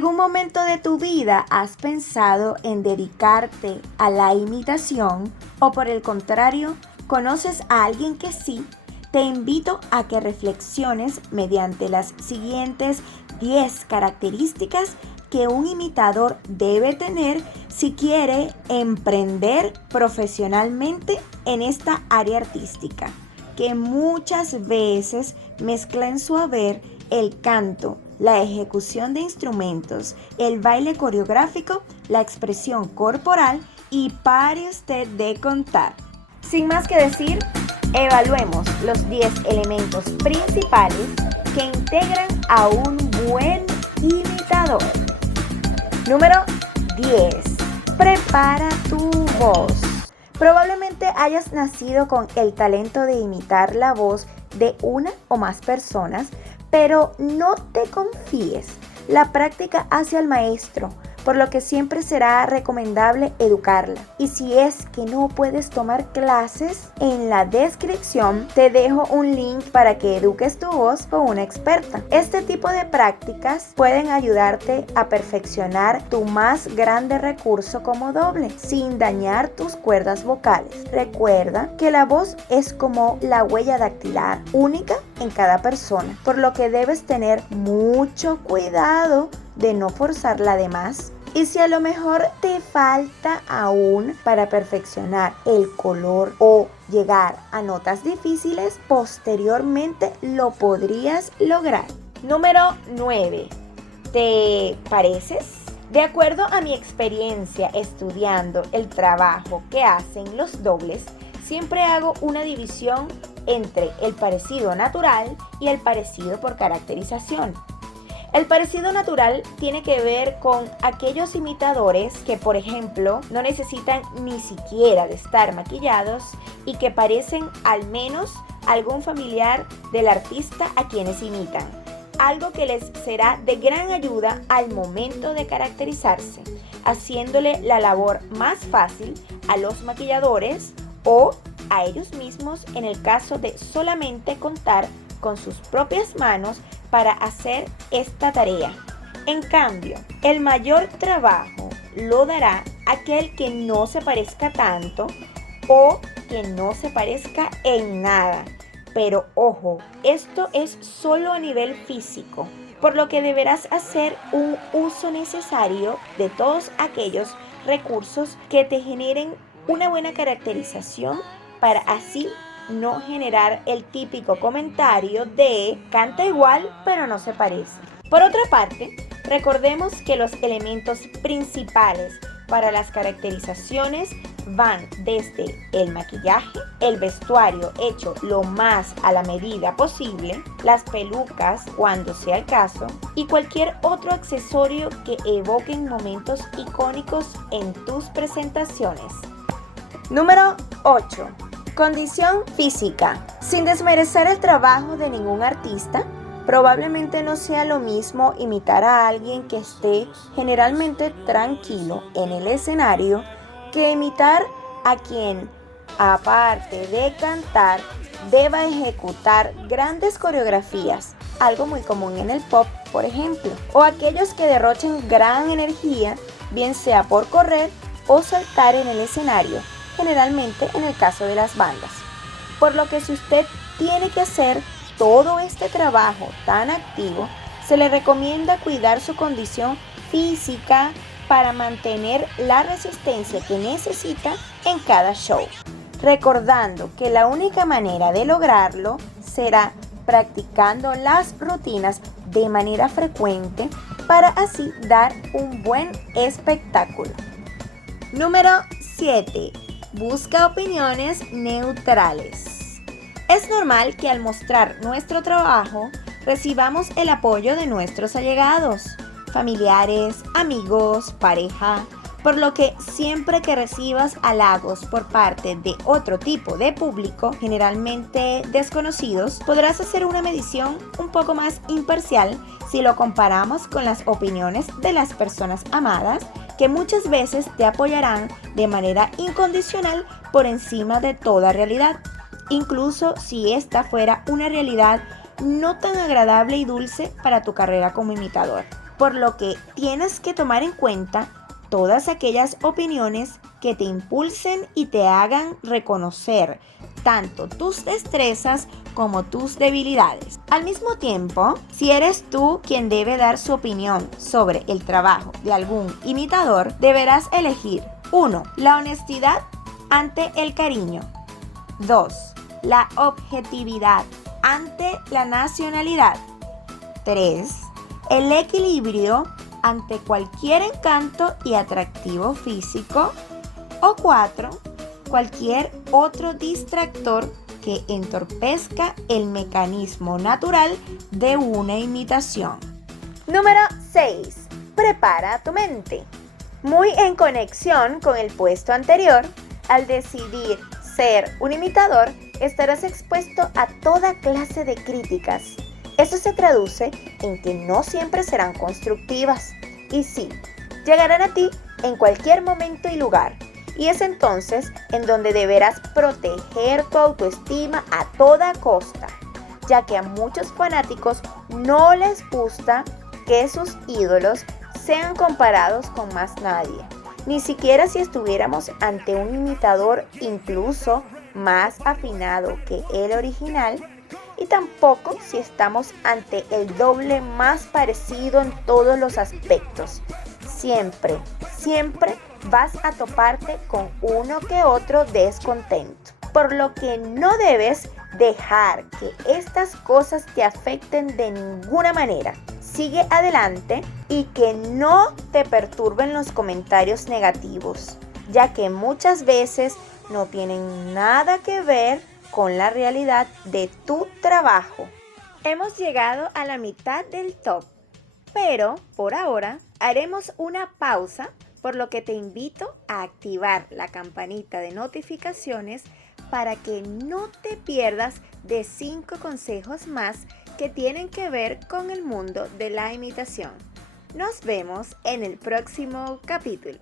algún momento de tu vida has pensado en dedicarte a la imitación o por el contrario, conoces a alguien que sí? Te invito a que reflexiones mediante las siguientes 10 características que un imitador debe tener si quiere emprender profesionalmente en esta área artística, que muchas veces mezcla en su haber el canto, la ejecución de instrumentos, el baile coreográfico, la expresión corporal y pare usted de contar. Sin más que decir, evaluemos los 10 elementos principales que integran a un buen imitador. Número 10. Prepara tu voz. Probablemente hayas nacido con el talento de imitar la voz de una o más personas, pero no te confíes. La práctica hace al maestro, por lo que siempre será recomendable educarla. Y si es que no puedes tomar clases, en la descripción te dejo un link para que eduques tu voz con una experta. Este tipo de prácticas pueden ayudarte a perfeccionar tu más grande recurso como doble, sin dañar tus cuerdas vocales. Recuerda que la voz es como la huella dactilar, única en cada persona, por lo que debes tener mucho cuidado de no forzarla de más. Y si a lo mejor te falta aún para perfeccionar el color o llegar a notas difíciles, posteriormente lo podrías lograr. Número 9. ¿Te pareces? De acuerdo a mi experiencia estudiando el trabajo que hacen los dobles, siempre hago una división entre el parecido natural y el parecido por caracterización. El parecido natural tiene que ver con aquellos imitadores que, por ejemplo, no necesitan ni siquiera de estar maquillados y que parecen al menos algún familiar del artista a quienes imitan, algo que les será de gran ayuda al momento de caracterizarse, haciéndole la labor más fácil a los maquilladores o a ellos mismos en el caso de solamente contar con sus propias manos para hacer esta tarea. En cambio, el mayor trabajo lo dará aquel que no se parezca tanto o que no se parezca en nada. Pero ojo, esto es solo a nivel físico, por lo que deberás hacer un uso necesario de todos aquellos recursos que te generen una buena caracterización para así no generar el típico comentario de canta igual pero no se parece. Por otra parte, recordemos que los elementos principales para las caracterizaciones van desde el maquillaje, el vestuario hecho lo más a la medida posible, las pelucas cuando sea el caso y cualquier otro accesorio que evoquen momentos icónicos en tus presentaciones. Número 8. Condición física. Sin desmerecer el trabajo de ningún artista, probablemente no sea lo mismo imitar a alguien que esté generalmente tranquilo en el escenario que imitar a quien, aparte de cantar, deba ejecutar grandes coreografías, algo muy común en el pop, por ejemplo, o aquellos que derrochen gran energía, bien sea por correr o saltar en el escenario, generalmente en el caso de las bandas. Por lo que si usted tiene que hacer todo este trabajo tan activo, se le recomienda cuidar su condición física para mantener la resistencia que necesita en cada show. Recordando que la única manera de lograrlo será practicando las rutinas de manera frecuente para así dar un buen espectáculo. Número 7. Busca opiniones neutrales. Es normal que al mostrar nuestro trabajo recibamos el apoyo de nuestros allegados, familiares, amigos, pareja, por lo que siempre que recibas halagos por parte de otro tipo de público, generalmente desconocidos, podrás hacer una medición un poco más imparcial si lo comparamos con las opiniones de las personas amadas que muchas veces te apoyarán de manera incondicional por encima de toda realidad, incluso si esta fuera una realidad no tan agradable y dulce para tu carrera como imitador. por lo que tienes que tomar en cuenta todas aquellas opiniones que te impulsen y te hagan reconocer tanto tus destrezas como tus debilidades. Al mismo tiempo, si eres tú quien debe dar su opinión sobre el trabajo de algún imitador, deberás elegir 1. La honestidad ante el cariño. 2. La objetividad ante la nacionalidad. 3. El equilibrio ante cualquier encanto y atractivo físico. O 4. Cualquier otro distractor que entorpezca el mecanismo natural de una imitación. Número 6. Prepara tu mente. Muy en conexión con el puesto anterior, al decidir ser un imitador, estarás expuesto a toda clase de críticas. Eso se traduce en que no siempre serán constructivas. Y sí, llegarán a ti en cualquier momento y lugar. Y es entonces en donde deberás proteger tu autoestima a toda costa, ya que a muchos fanáticos no les gusta que sus ídolos sean comparados con más nadie, ni siquiera si estuviéramos ante un imitador incluso más afinado que el original, y tampoco si estamos ante el doble más parecido en todos los aspectos. Siempre vas a toparte con uno que otro descontento, por lo que no debes dejar que estas cosas te afecten de ninguna manera. Sigue adelante y que no te perturben los comentarios negativos, ya que muchas veces no tienen nada que ver con la realidad de tu trabajo. Hemos llegado a la mitad del top, pero por ahora haremos una pausa, por lo que te invito a activar la campanita de notificaciones para que no te pierdas de 5 consejos más que tienen que ver con el mundo de la imitación. Nos vemos en el próximo capítulo.